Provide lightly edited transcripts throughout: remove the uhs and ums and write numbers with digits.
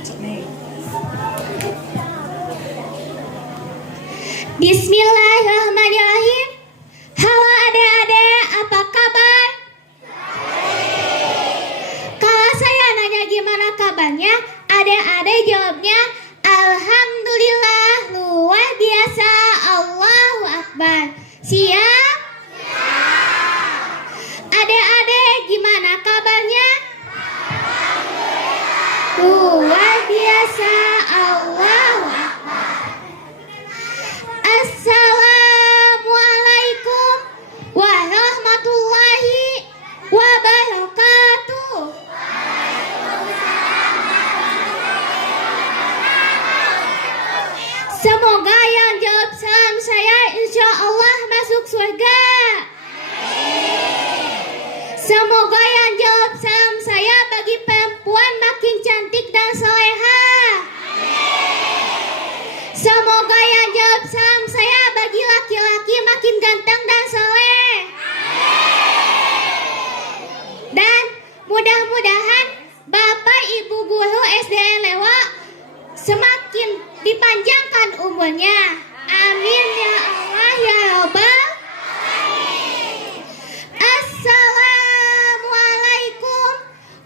Bismillahirrahmanirrahim. Halo adik-adik, apa kabar? Kalau saya nanya gimana kabarnya, adik-adik jawabnya Alhamdulillah, luar biasa, Allahu Akbar. Siap? Adik-adik gimana kabarnya? Luar biasa, Allahu Akbar. Assalamualaikum warahmatullahi wabarakatuh. Semoga yang jawab salam saya insya Allah masuk surga. Semoga yang jawab salam saya bagi perempuan makin cantik dan soleha. Semoga yang jawab salam saya bagi laki-laki makin ganteng dan soleh. Dan mudah-mudahan Bapak Ibu Guru SDN Lewa semakin dipanjangkan umurnya. Amin ya Allah ya Rabbal. Assalamualaikum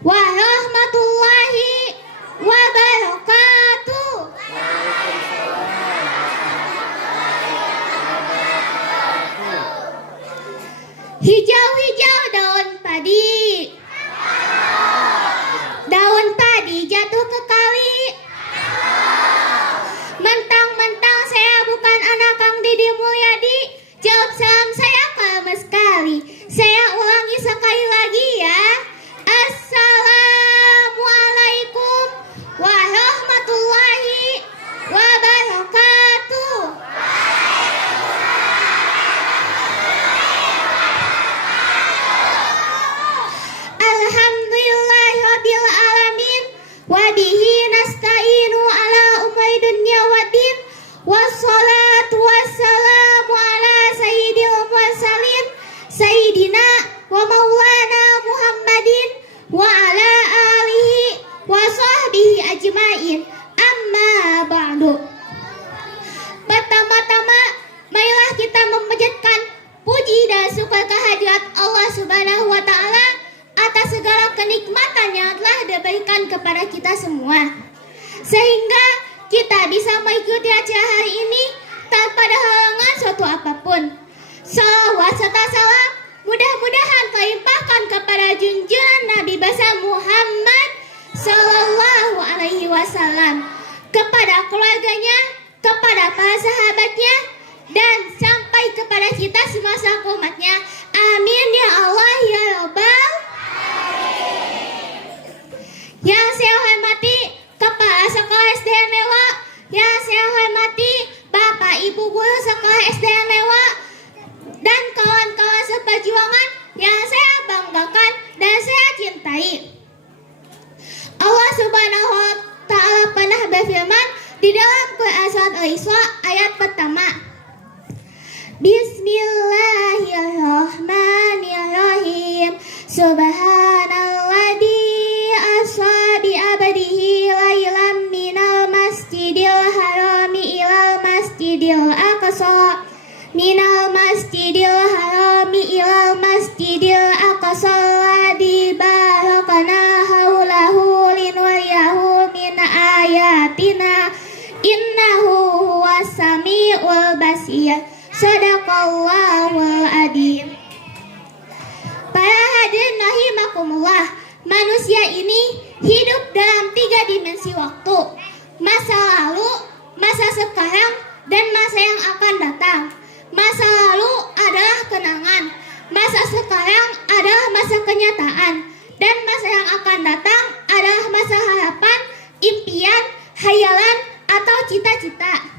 warahmatullahi wabarakatuh. Hijau-hijau daun padi. Daun padi jatuh ke kali. Mentang-mentang saya bukan anak Kang Didi Mulyadi, jawab salam saya lama sekali. Saya ulangi sekali lagi ya. Assalamualaikum warahmatullahi wabarakatuh. Alhamdulillahirabbil alamin wa bihi nasta'inu ala umuri dunya waddin wassalatu wassalamu ala sayyidil mursalin sayyidina wa maulana Muhammadin wa ala alihi wa sahbihi ajmain. Amma ba'du. Pertama-tama marilah kita memanjatkan puji dan syukur kehadirat Allah Subhanahu wa taala atas segala kenikmatan yang telah diberikan kepada kita semua, sehingga kita bisa mengikuti acara hari ini tanpa ada halangan suatu apapun. Salawat serta salam mudah-mudahan terlimpahkan kepada junjungan Nabi besar Muhammad Sallallahu Alaihi Wasallam, kepada keluarganya, kepada para sahabatnya, dan sampai kepada kita semua selaku umatnya. Amin ya Allah ya Rabbal. Yang saya hormati Kepala Sekolah SDN Lewa, yang saya hormati Bapak Ibu Guru Sekolah SDN Lewa, dan kawan-kawan seperjuangan yang saya banggakan dan saya cintai. Allah Subhanahu wa taala pernah berfirman di dalam Quran surat Al-Isra ayat pertama. Bismillahirrahmanirrahim. Subhanalladzi asra bi abdihi lailan minal masjidil harami ilal masjidil aqsa minal masjidil harami ilal masjidil aqsa alladzi barakana haulahu linuriyahu min ayatina innahu huwas samiul basir. Sadaqallahul adzim. Para hadirin rahimakumullah, manusia ini hidup dalam 3 dimensi waktu: masa lalu, masa sekarang, dan masa yang akan datang. Masa lalu adalah kenangan, masa sekarang adalah masa kenyataan, dan masa yang akan datang adalah masa harapan, impian, khayalan, atau cita-cita.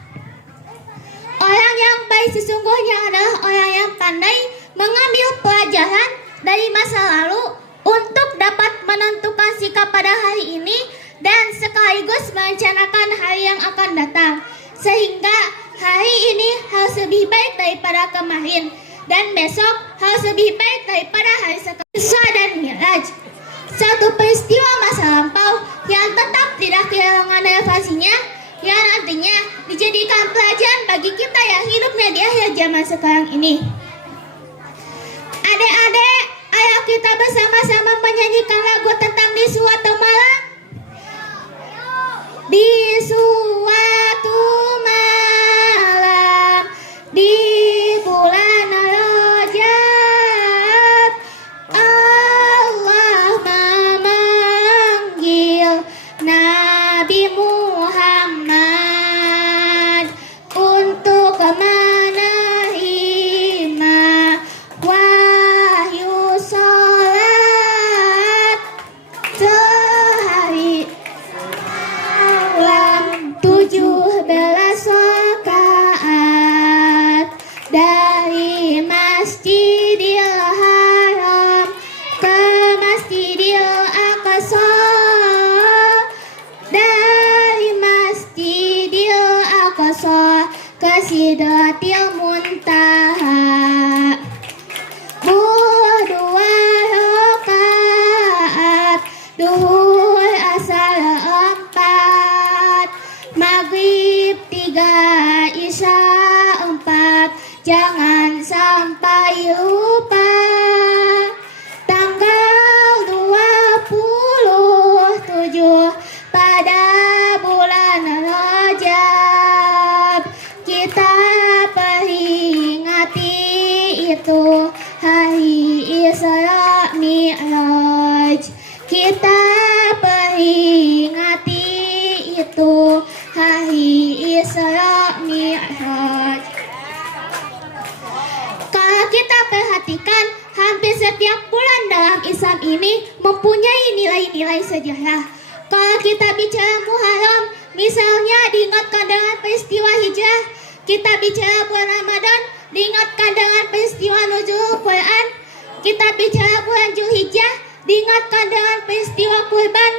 Orang yang baik sesungguhnya adalah orang yang pandai mengambil pelajaran dari masa lalu untuk dapat menentukan sikap pada hari ini dan sekaligus merencanakan hari yang akan datang, sehingga hari ini harus lebih baik daripada kemarin, dan besok harus lebih baik daripada hari setelah. Isra dan Mi'raj, satu peristiwa masa lampau yang tetap tidak kehilangan sekarang ini. Adik-adik, ayo kita bersama-sama menyanyikan lagu tentang di suatu malam. Di suatu malam di bulan Rajab, Allah memanggil Nabi Muhammad untuk menerima wahyu salat sehari malam 17 rakaat dari Masjidil Haram ke Masjidil Aqsa, dari Masjidil Aqsa ke Sidratil Muntaha. Dua rakaat, duhur asar 4, maghrib 3, isya 4. Jangan sampai lupa. Tanggal 27 pada bulan Rajab, kita peringati itu hari Isra Mi'raj. Kita peringati itu hari Isra Mi'raj. Kalau kita perhatikan, hampir setiap bulan dalam Islam ini mempunyai nilai-nilai sejarah. Kalau kita bicara Muharram, misalnya diingatkan dengan peristiwa hijrah. Kita bicara bulan Ramadan, diingatkan dengan peristiwa nuzul Quran. Kita bicara bulan Zulhijjah, diingatkan dengan peristiwa kurban.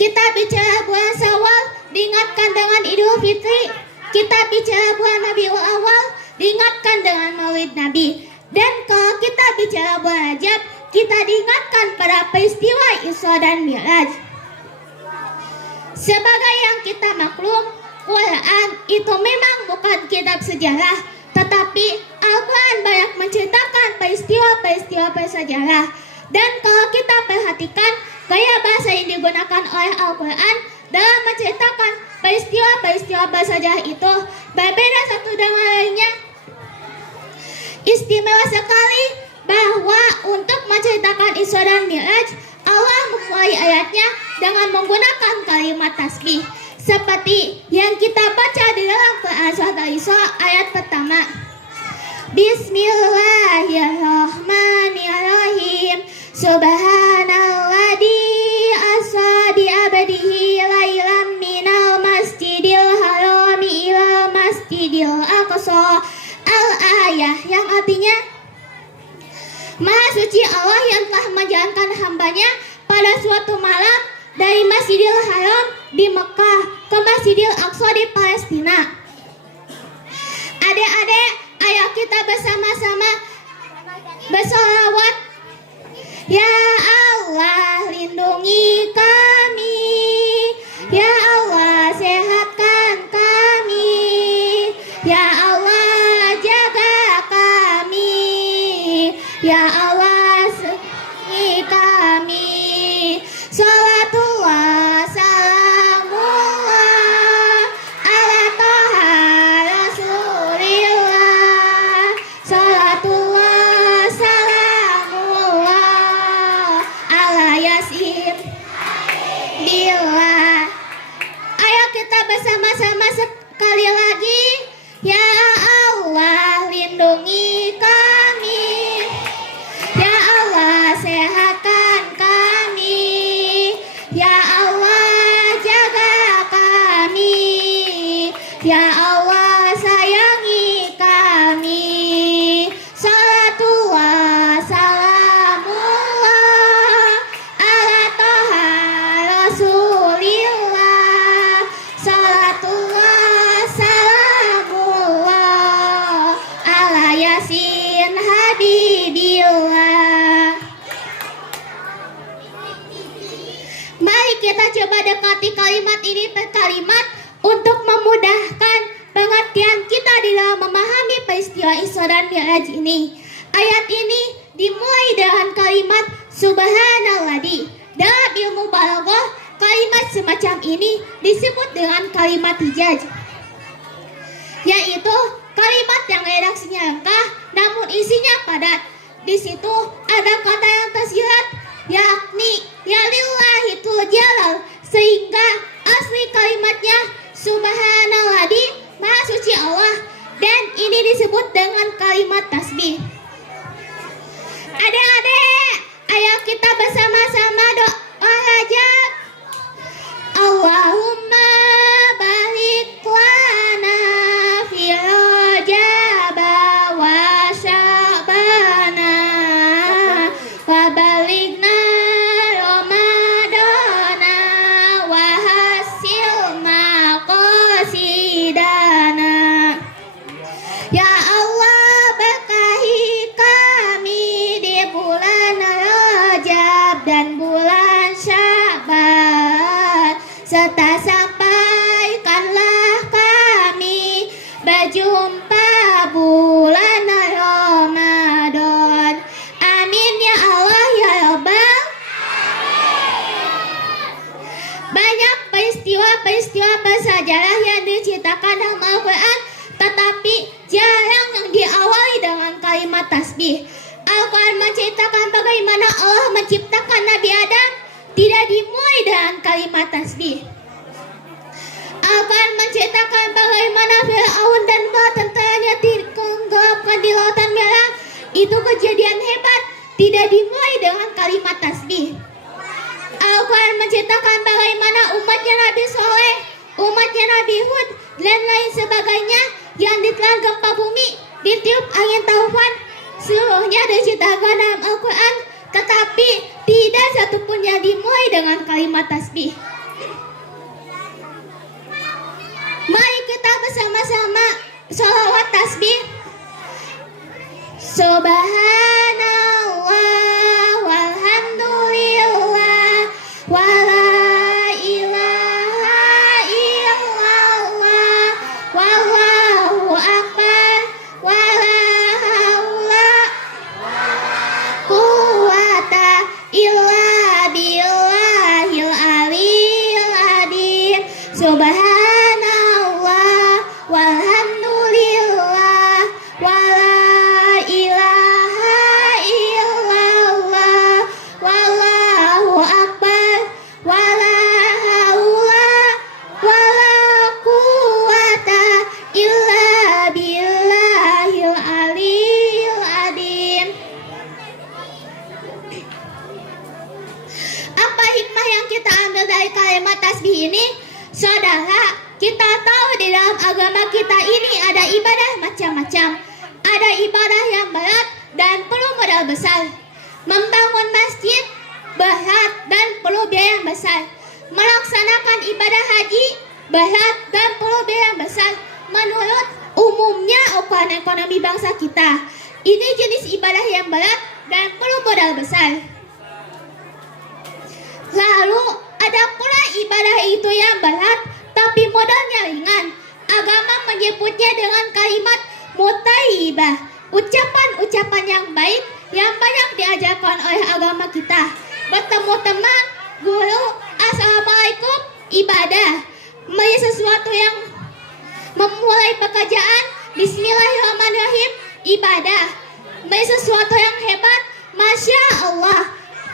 Kita bicara bulan Syawal, diingatkan dengan Idul Fitri. Kita bicara bulan Rabiul Awal, diingatkan dengan Maulid Nabi. Dan kalau kita bicara bulan Rajab, kita diingatkan pada peristiwa Isra dan Mi'raj. Sebagai yang kita maklum, Quran itu memang bukan kitab sejarah, tetapi Al-Quran banyak menceritakan peristiwa-peristiwa bersejarah. Dan kalau kita perhatikan, gaya bahasa yang digunakan oleh Al-Quran dalam menceritakan peristiwa-peristiwa bersejarah itu berbeda satu dengan lainnya. Istimewa sekali bahwa untuk menceritakan Isra dan Mi'raj, Allah memulai ayatnya dengan menggunakan kalimat tasbih, seperti yang kita baca di dalam Quran surat Al-Isra ayat pertama. Bismillahirrahmanirrahim. Subhanalladzi asra bi abdihi lailam minal masjidil harami ila masjidil aqsa. Al-ayah, yang artinya Maha suci Allah yang telah menjalankan hambanya pada suatu malam dari Masjidil Haram di Mekah ke Masjidil Aqsa di Palestina. Adik-adik, ayo kita bersama-sama bersolawat. Ya Allah, lindungi kami. Ya Allah, sehatkan kami. Ya Allah, jaga kami. Ya Allah, sayangi kami. Salatullah, salamullah ala Toha Rasulillah. Salatullah, salamullah ala Yasin Billah. Ayo kita bersama-sama sekali lagi. Ya Allah, lindungi kami. Ya Allah, sehatkan kami. Ya Allah, jaga kami. Ya Allah, sayangi kami. Salatullah, salamullah ala Toha Rasulillah. Salatullah, salamullah ala Yasin Habibillah. Mari kita coba dekati kalimat ini per kalimat untuk memudahkan pengertian kita di dalam memahami peristiwa Isra dan Mi'raj ini. Ayat ini dimulai dengan kalimat Subhanalladzi. Dalam ilmu balaghah, kalimat semacam ini disebut dengan kalimat hijaz, yaitu kalimat yang redaksinya lengkap namun isinya padat. Di situ ada kata yang tersirat, yakni ya lillahi jalal, sehingga asli kalimatnya Subhanalladzi, Maha Suci Allah, dan ini disebut dengan kalimat tasbih. Adik-adik, ayo kita bersama-sama doa hajat. Allahumma barik lana fi Rajab wa Sya'bana wa balighna Ramadana wa hasilna qasidana. Ya Allah, berkahi kami di bulan Rajab dan bulan Sya'ban, serta sampaikanlah kami berjumpa bulan Ramadan. Amin ya Allah ya Rabbal. Banyak peristiwa-peristiwa bersejarah yang diceritakan dalam Al-Quran, tetapi jarang yang diawali dengan kalimat tasbih. Al-Quran menceritakan bagaimana Allah menciptakan Nabi Adam tidak dimulai dengan kalimat tasbih. Al-Quran menceritakan bagaimana Fir'aun dan bala tentaranya ditenggelamkan di Lautan Merah. Itu kejadian hebat, tidak dimulai dengan kalimat tasbih. Al-Quran menceritakan bagaimana umatnya Nabi Soleh, umatnya Nabi Hud, dan lain sebagainya yang ditelan gempa bumi, ditiup angin taufan, seluruhnya diceritakan dalam Al-Quran, tetapi tidak satupun yang dimulai dengan kalimat tasbih. Mari kita bersama-sama sholawat tasbih. Subhanallah walhamdulillah wala ilaha illallah wallahu akbar wala haula quwata illa billahil aliyil azim. Subhanallah walhamdulillah wala ilaha illallah wallahu akbar wala haula wala quwata illa billahil aliyil azim. Apa hikmah yang kita ambil dari kalimat tasbih ini? Saudara, kita tahu di dalam agama kita ini ada ibadah macam-macam. Ada ibadah yang berat dan perlu modal besar. Membangun masjid berat dan perlu biaya yang besar. Melaksanakan ibadah haji berat dan perlu biaya yang besar. Menurut umumnya ukuran ekonomi bangsa kita, ini jenis ibadah yang berat dan perlu modal besar. Lalu ada pula ibadah itu yang berat tapi modalnya ringan. Agama menyebutnya dengan kalimat mutaibah, ucapan-ucapan yang baik yang banyak diajarkan oleh agama kita. Bertemu teman, guru, assalamualaikum, ibadah. Melihat sesuatu yang memulai pekerjaan, bismillahirrahmanirrahim, ibadah. Melihat sesuatu yang hebat, masya Allah.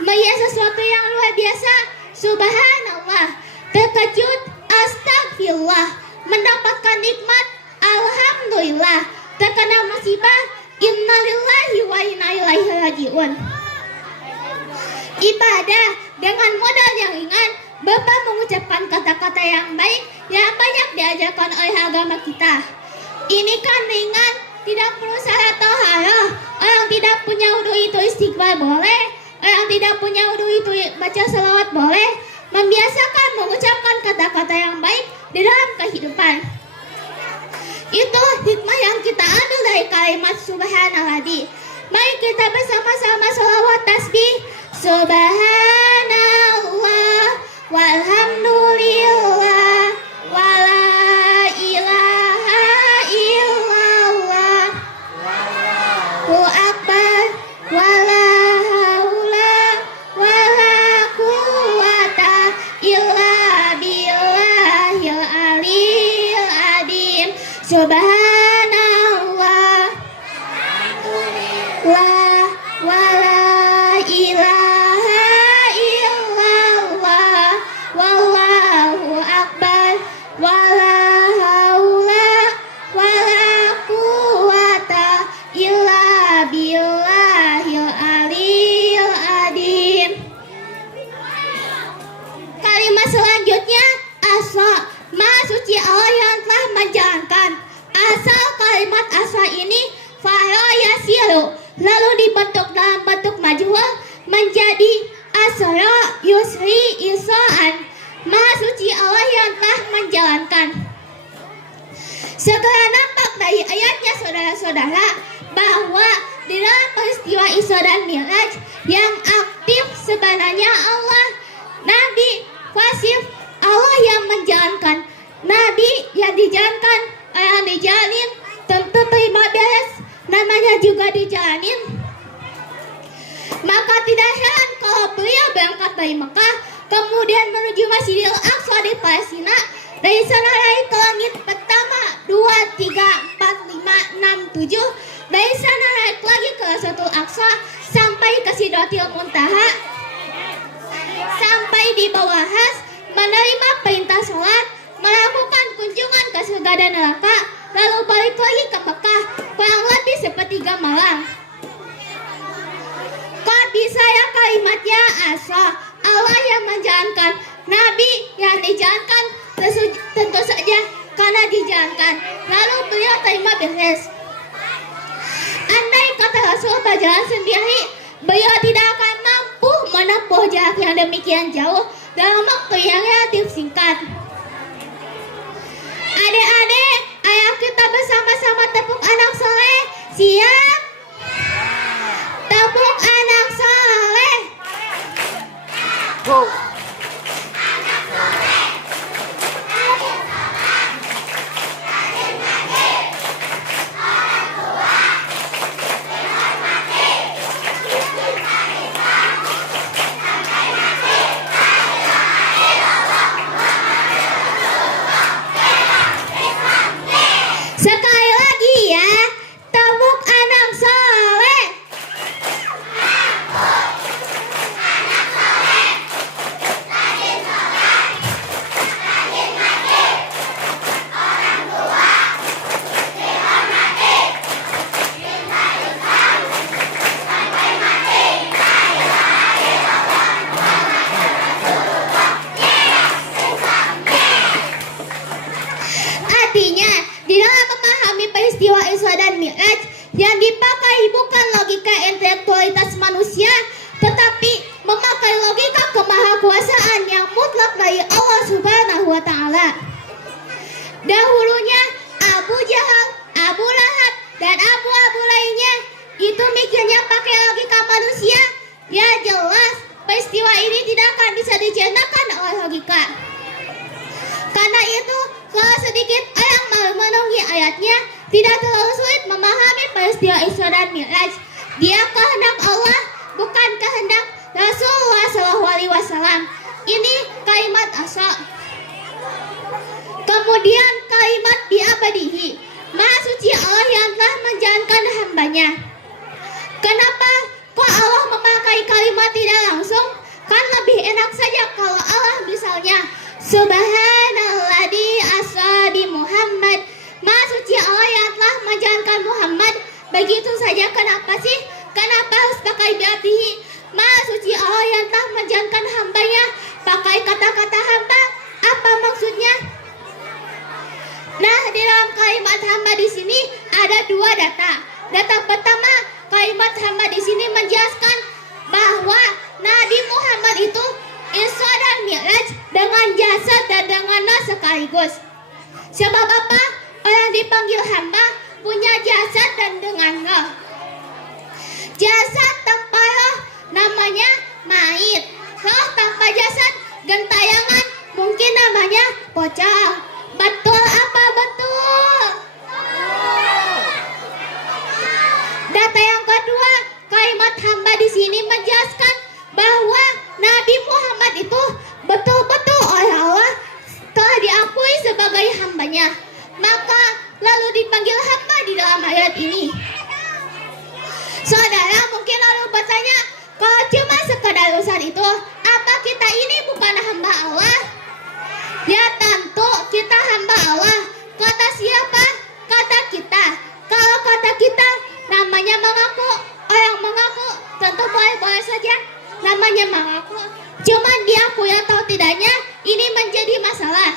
Melihat sesuatu yang luar biasa, subhanallah. Terkejut, astagfirullah. Mendapatkan nikmat, alhamdulillah. Terkena musibah, innalillahi wa inna ilaihi rajiun. Ibadah dengan modal yang ringan, Bapak mengucapkan kata-kata yang baik yang banyak diajarkan oleh agama kita. Ini kan ringan, tidak perlu syarat toharoh. Orang tidak punya wudu itu istighfar boleh, orang tidak punya wudu itu baca salawat boleh. Membiasakan mengucapkan kata-kata yang baik di dalam kehidupan. Itu hikmah yang kita ambil dari kalimat subhanalladzi. Mari kita bersama-sama sholawat tasbih. Subhanallah walhamdulillah wala ilaha illallah Subhanallah, la wala ilaha illallah, wallahu akbar, wala haula wala quwata illa billahil aliyil adim. Kalimat selanjutnya asa, Maha suci Allah yang telah menjalankan. Asal kalimat asa ini fa'ala yasiru, lalu dibentuk dalam bentuk majhul menjadi asra yusri isaan. Maha suci Allah yang telah menjalankan. Segera nampak dari ayatnya saudara-saudara bahwa di dalam peristiwa Isra dan Mi'raj yang aktif sebenarnya Allah, Nabi pasif Allah yang menjalankan. Nabi yang dijalankan, yang dijalin tentu terima beres, namanya juga dijalanin. Maka tidak heran kalau beliau berangkat dari Mekah, kemudian menuju Masjidil Aqsa di Palestina. Dari sana naik ke langit pertama 2, 3, 4, 5, 6, 7. Dari sana naik lagi ke Rasul Aqsa sampai ke Sidratil Muntaha, sampai di bawah Has, menerima perintah sholat, melakukan kunjungan ke surga dan neraka, lalu balik lagi ke Mekah kurang lebih sepertiga malam. Kok bisa ya kalimatnya asa? Allah yang menjalankan, Nabi yang dijalankan, tentu saja karena dijalankan, lalu beliau terima beres. Andai kata Rasul berjalan sendiri, beliau tidak akan mampu menempuh jarak yang demikian jauh dalam waktu yang relatif singkat. Adik-adik, ayo kita bersama-sama tepuk anak soleh. Siap? Tepuk anak soleh. Go. Sekali lagi ya, tepuk anak soleh. Artinya, di dalam memahami peristiwa Isra dan Mi'raj, yang dipakai bukan logika intelektualitas manusia, tetapi memakai logika kemahakuasaan yang mutlak dari Allah Subhanahu wa Ta'ala. Dahulunya Abu Jahal, Abu Lahab, dan Abu lainnya itu mikirnya pakai logika manusia. Ya jelas peristiwa ini tidak akan bisa dijelaskan oleh logika. Karena itu, kalau sedikit orang mau memenuhi ayatnya, tidak terlalu sulit memahami peristiwa Isra dan Mi'raj. Dia kehendak Allah, bukan kehendak Rasulullah SAW. Ini kalimat asa. Kemudian kalimat bi'abadihi, Maha suci Allah yang telah menjalankan hambanya. Kenapa kok Allah memakai kalimat tidak langsung? Kan lebih enak saja kalau Allah misalnya Subhanalladzi asra bi Muhammad. Maha suci Allah yang telah menjalankan Muhammad. Begitu saja, kenapa sih? Kenapa harus pakai bi'abdihi? Maha suci Allah yang telah menjalankan hambanya. Pakai kata-kata hamba, apa maksudnya? Nah, di dalam kalimat hamba di sini ada dua data. Data pertama, kalimat hamba di sini menjelaskan bahwa Nabi Muhammad itu Isra dan Mi'raj dengan jasad dan dengan roh sekaligus. Sebab apa? Orang dipanggil hamba punya jasad dan dengan roh. Jasad tanpa roh namanya mayit. Roh tanpa jasad gentayangan, mungkin namanya pocong. Betul apa betul? Data yang kedua, kalimat hamba di sini menjelaskan bahwa Nabi Muhammad itu betul-betul oleh Allah telah diakui sebagai hambanya. Maka lalu dipanggil hamba di dalam ayat ini? Saudara mungkin lalu bertanya, kalau cuma sekedar urusan itu, apa kita ini bukan hamba Allah? Ya tentu kita hamba Allah. Kata siapa? Kata kita. Kalau kata kita namanya mengaku, orang mengaku tentu boleh-boleh saja namanya mengaku. Cuman diakui atau tidaknya ini menjadi masalah.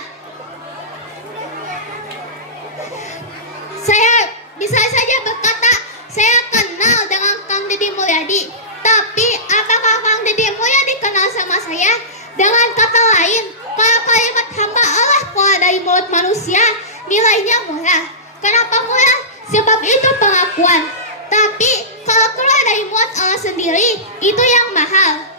Saya bisa saja berkata saya kenal dengan Kang Deddy Mulyadi, tapi apakah Kang Deddy Mulyadi kenal sama saya? Dengan kata lain, kalau kalimat hamba Allah keluar dari mulut manusia, nilainya murah. Kenapa murah? Sebab itu pengakuan. Tapi kalau keluar dari mulut Allah sendiri, itu yang mahal.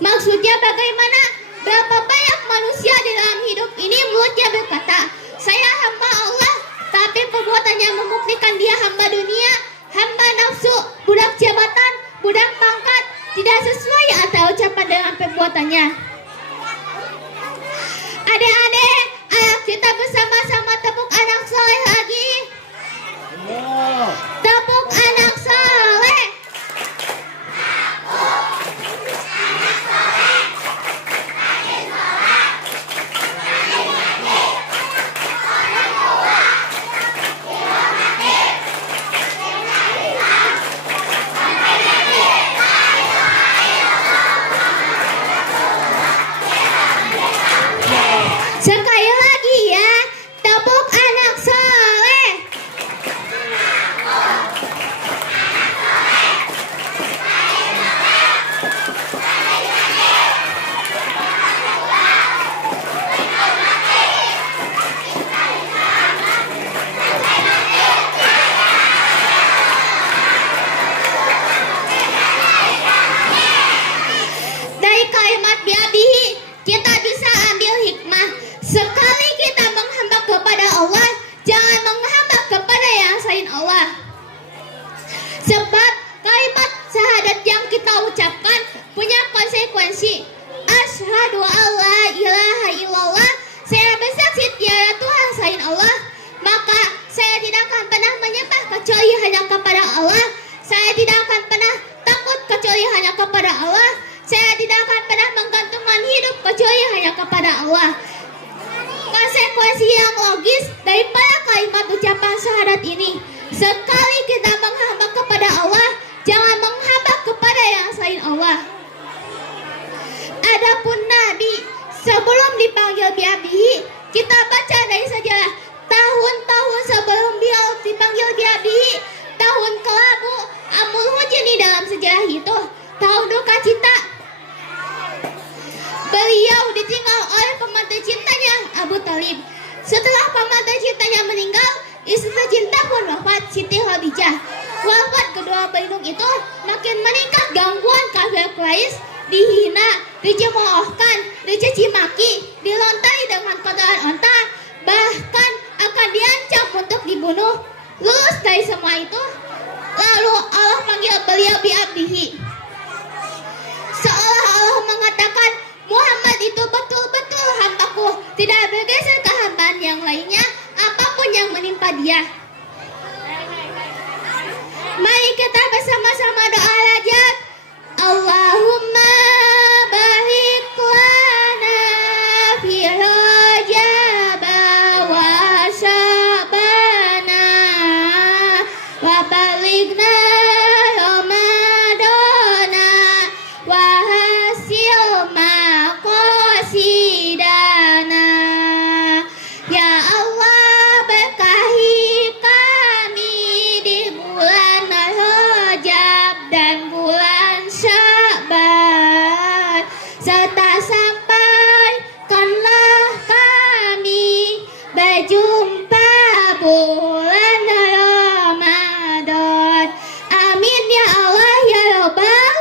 Maksudnya bagaimana? Berapa banyak manusia di dalam hidup ini mulutnya berkata, saya hamba Allah, tapi perbuatannya membuktikan dia hamba dunia, hamba nafsu, budak jabatan, budak pangkat, tidak sesuai antara ucapan dengan perbuatannya. Adik-adik, ayo kita bersama-sama tepuk anak soleh lagi. Tepuk anak soleh. Sekali lagi ya, tepuk anak soleh. Dari kalimat biabihi kita bisa ambil hikmah. Sekali kita menghamba kepada Allah, jangan menghamba kepada yang selain Allah. Sebab kalimat syahadat yang kita ucapkan punya konsekuensi. Asyhadu alla ilaha illallah, saya bersaksi tiada Tuhan selain Allah, maka saya tidak akan pernah menyembah kecuali hanya kepada Allah. Saya tidak akan pernah takut kecuali hanya kepada Allah. Saya tidak akan pernah menggantungkan hidup kecuali hanya kepada Allah. Konsekuensi yang logis daripada kalimat ucapan syahadat ini, sekali kita menghamba kepada Allah, jangan menghamba kepada yang selain Allah. Adapun Nabi sebelum dipanggil biabihi, kita baca dari sejarah tahun-tahun sebelum beliau dipanggil biabihi, tahun kelabu, amul hujan di dalam sejarah itu, tahun duka cita. Beliau ditinggal oleh pemandu cintanya Abu Thalib. Setelah pemandu cintanya meninggal, istri tercinta pun wafat, Siti Khadijah. Wafat kedua pelindung itu makin meningkat gangguan kafir Quraisy, dihina, dicemoohkan, dicaci maki, dilontai dengan kotoran onta, bahkan akan diancam untuk dibunuh. Lulus dari semua itu, lalu Allah panggil beliau biabdihi. Seolah Allah mengatakan, Muhammad itu betul-betul hambaku, tidak bergeser ke hambaan yang lainnya, apapun yang menimpa dia. Mari kita bersama-sama doa hajat. Allahumma barik lana fi Rajab wa Sya'bana wa balighna Ramadana wa hasil maqasidana. Ya Allah, berkahi kami di bulan Rajab dan bulan Sya'ban, serta sampaikanlah kami berjumpa bulan Ramadan. Amin ya Allah ya Rabbal.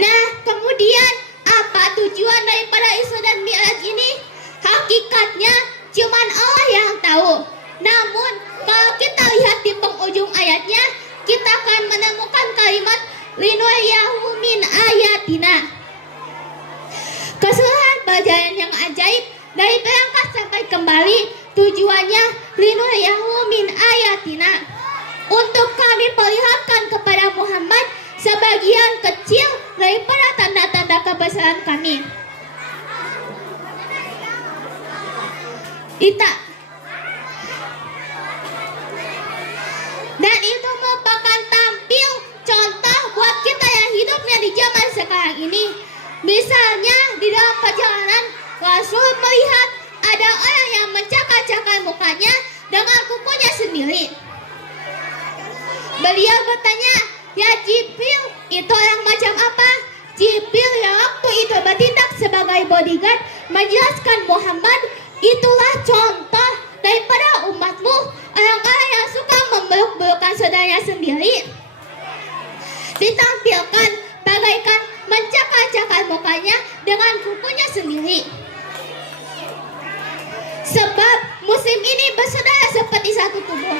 Nah, kemudian apa tujuan daripada Isra dan Mi'raj ini? Hakikatnya cuman Allah yang tahu. Namun kalau kita lihat di penghujung ayatnya, kita akan menemukan kalimat linuriyahu min ayatina. Keseluruhan perjalanan yang ajaib dari berangkat sampai kembali, tujuannya linuriyahu min ayatina, untuk kami perlihatkan kepada Muhammad sebagian kecil daripada tanda-tanda kebesaran kami. Dan itu merupakan tampil contoh buat kita yang hidupnya di zaman sekarang ini. Misalnya di dalam perjalanan, Rasul melihat ada orang yang mencakar-cakar mukanya dengan kukunya sendiri. Beliau bertanya, "Ya Jibril, itu orang macam apa?" Jibril yang waktu itu bertindak sebagai bodyguard menjelaskan, "Muhammad, itulah contoh daripada umatmu, orang-orang yang suka memeluk-pelukkan saudaranya sendiri." Ditampilkan bagaikan mencakar-cakar mukanya dengan kukunya sendiri. Sebab muslim ini bersaudara seperti satu tubuh.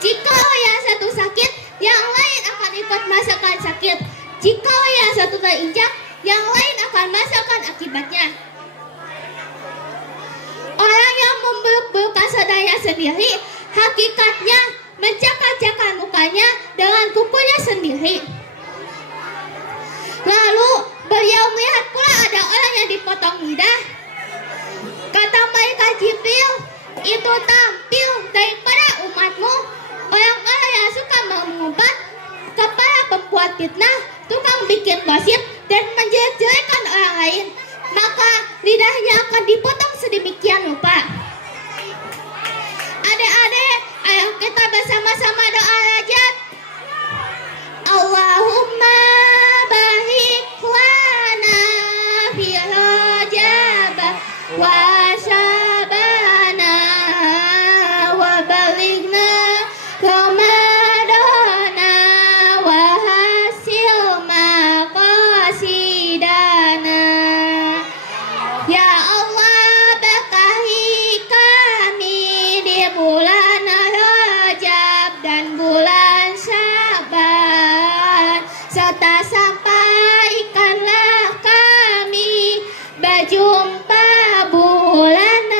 Jika yang satu sakit, yang lain akan ikut merasakan sakit. Jika yang satu terinjak, yang lain akan merasakan akibatnya. Orang yang membeluk-belukkan saudaranya sendiri, hakikatnya mencakar-cakar mukanya dengan kukunya sendiri. Lalu beliau melihat pula ada orang yang dipotong lidah. Kata malaikat Jibril, "Itu tampil daripada umatmu, orang-orang yang suka mengumpat kepada pembuat fitnah, tukang bikin gosip dan menjelek-jelekan orang lain. Maka lidahnya akan dipotong sedemikian rupa." Adik-adik, ayo kita bersama-sama doa rajab. Allahumma barik lana fi Rajab wa Sya'bana wa balighna Ramadana wa hasil maqasidana. Ya Allah, berkahi kami di bulan Rajab dan bulan Sya'ban, serta sampaikanlah kami berjumpa bulan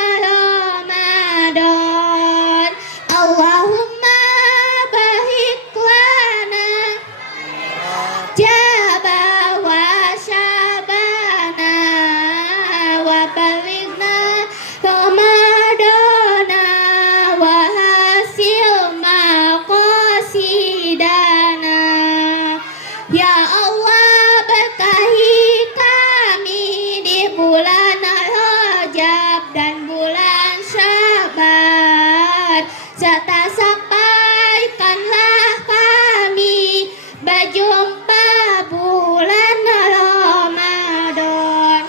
Ramadan. Allahumma barik lana Jaba wa Sya'bana wa balighna Ramadana wa hasil maqasidana. Ya Allah, berkahi kami di bulan Rajab dan bulan Sya'ban, serta sampaikanlah kami berjumpa bulan Ramadan.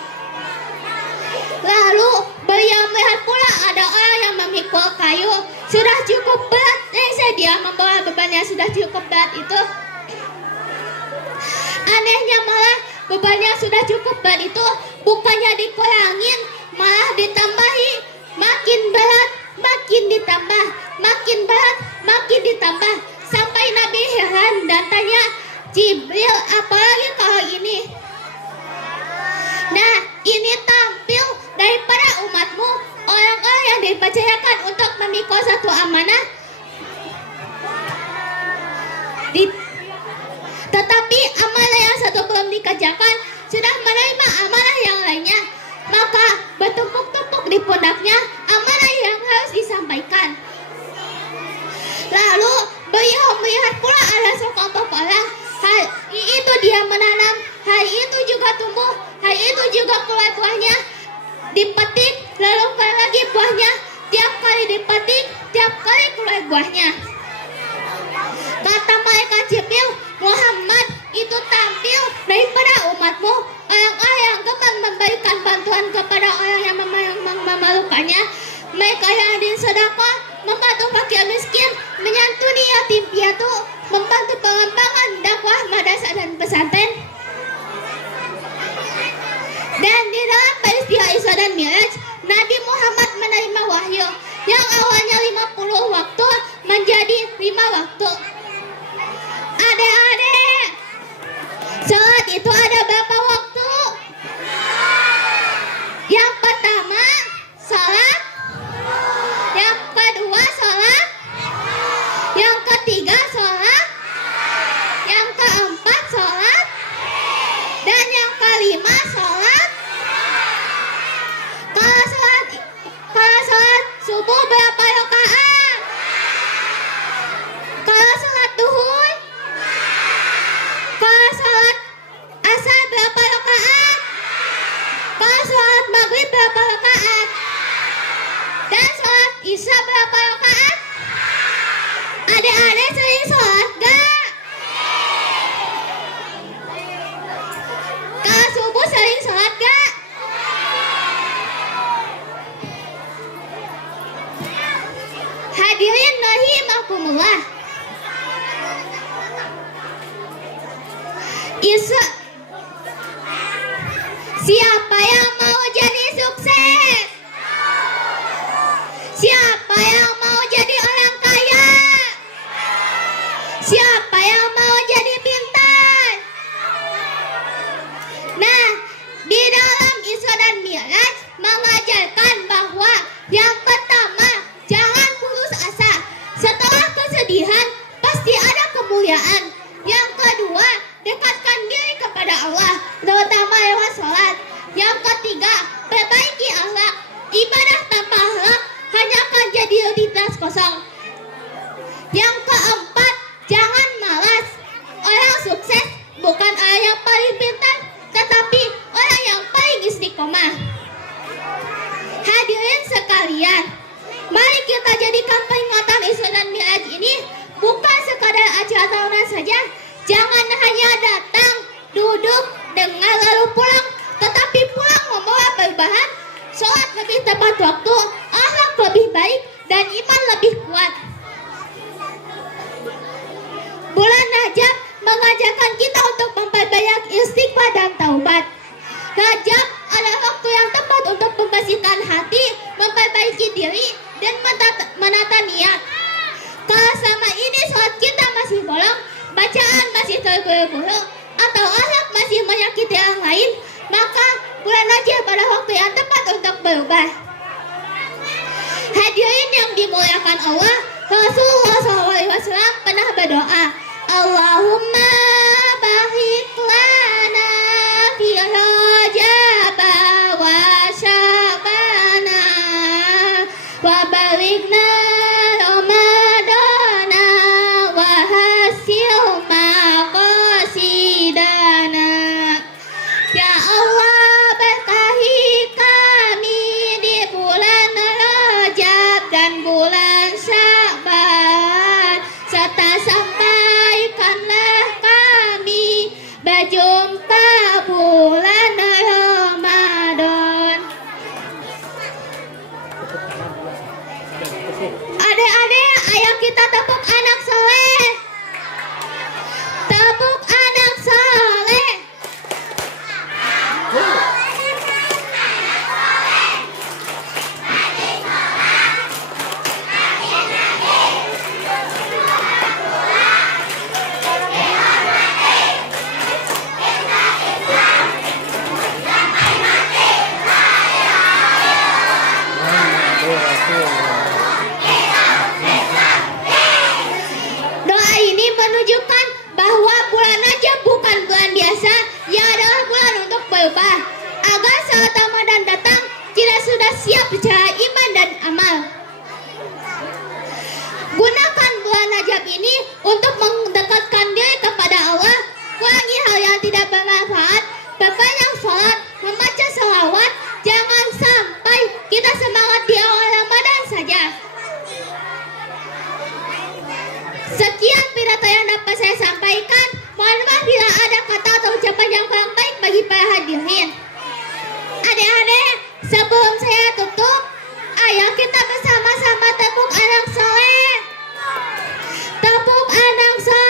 Lalu beliau melihat pula ada orang yang memikul kayu. Sudah cukup berat, dia membawa beban yang sudah cukup berat itu. Anehnya malah beban yang sudah cukup berat itu bukannya dikurangin, malah ditambahi. Makin berat, makin ditambah, makin berat, makin ditambah. Sampai Nabi heran dan tanya, "Jibril, apalagi kalau ini?" Nah, ini tampil daripada umatmu, orang-orang yang dipercayakan untuk memikul satu amanah, tetapi amanah yang satu belum dikerjakan, sudah menerima amanah yang lainnya, maka bertumpuk-tumpuk di pundaknya amanah yang harus disampaikan. Lalu beliau melihat pula ada sekelompok orang, hari itu dia menanam, hari itu juga tumbuh, hari itu juga keluar buahnya, dipetik, lalu keluar lagi buahnya, tiap kali dipetik, tiap kali keluar buahnya. Kata malaikat Jibril, "Muhammad, itu tampil daripada umatmu, orang-orang yang gemar memberikan bantuan kepada orang yang memerlukannya. Mereka yang rajin sedekah, membantu fakir miskin, menyantuni yatim piatu, membantu pengembangan dakwah madrasah dan pesantren." Dan di dalam peristiwa Isra dan Mi'raj, Nabi Muhammad menerima wahyu yang awalnya 50 waktu menjadi 5 waktu. Adik-adik, salat itu ada berapa waktu? Yang pertama, salat Dan yang kelima sholat. Kalau sholat subuh berapa rakaat? Kalau sholat duhur? Kalau sholat asar berapa rakaat? Kalau sholat maghrib berapa rakaat? Dan sholat isya berapa rakaat? Adik-adik sering sholat gak? Kalau subuh sering sholat gak? Hadirin rahimakumullah. Isya. Siapa yang mau jadi sukses? Siapa yang mau jadi orang kaya? Siapa yang mau jadi pintar? Nah, di dalam Isra dan Mi'raj mengajarkan bahwa yang pertama, jangan putus asa. Setelah kesedihan, pasti ada kemuliaan. Yang kedua, dekatkan diri kepada Allah, terutama lewat sholat. Yang ketiga, perbaiki akhlak. Ibadah tanpa akhlak hanya akan jadi rutinitas kosong. Yang keempat, jangan malas. Orang sukses bukan orang yang paling pintar, tetapi orang yang paling istiqomah. Hadirin sekalian, mari kita jadikan peringatan Isra dan Mi'raj ini bukan sekadar acara tahunan saja. Jangan hanya datang, duduk, dengar lalu pulang, tetapi pulang membawa perubahan. Sholat lebih tepat waktu, akhlak lebih baik, dan iman lebih kuat. Bulan Rajab mengajarkan kita untuk memperbanyak istighfar dan taubat. Rajab adalah waktu yang tepat untuk membersihkan hati, memperbaiki diri, dan menata niat. Kalau selama ini sholat kita masih bolong, bacaan masih terburu-buru, atau akhlak masih menyakiti orang lain, maka bulan Rajab adalah waktu yang tepat untuk berubah. Hadirin yang dimuliakan Allah, Rasulullah SAW pernah berdoa, Allahumma barik lana fi Rajab wa Sya'bana wa barikna Ramadana wa hasil maqasidana. Ya Allah, berkahi kami di bulan Rajab dan bulan Sya'ban, serta sampaikanlah kami berjumpa bulan Ramadan. Adik-adik, ayo kita tepuk anak soleh. Tepuk anak soleh. Doa ini menunjukkan bahwa bulan Rajab bukan bulan biasa, ia adalah bulan untuk berubah. Agar saat Ramadan datang, kita sudah siap secara iman dan amal. Gunakan bulan Rajab ini untuk mendekatkan diri kepada Allah, kurangi hal yang tidak bermanfaat, perbanyak sholat, membaca sholawat. Jangan sampai kita semangat di awal Ramadan saja. Sekian pidato yang dapat saya sampaikan. Mohon maaf bila ada kata atau ucapan yang kurang baik bagi para hadirin. Adik-adik, sebelum saya tutup, ayo kita bersama-sama tepuk anak soleh. Tepuk anak soleh.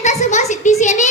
kita semua di sini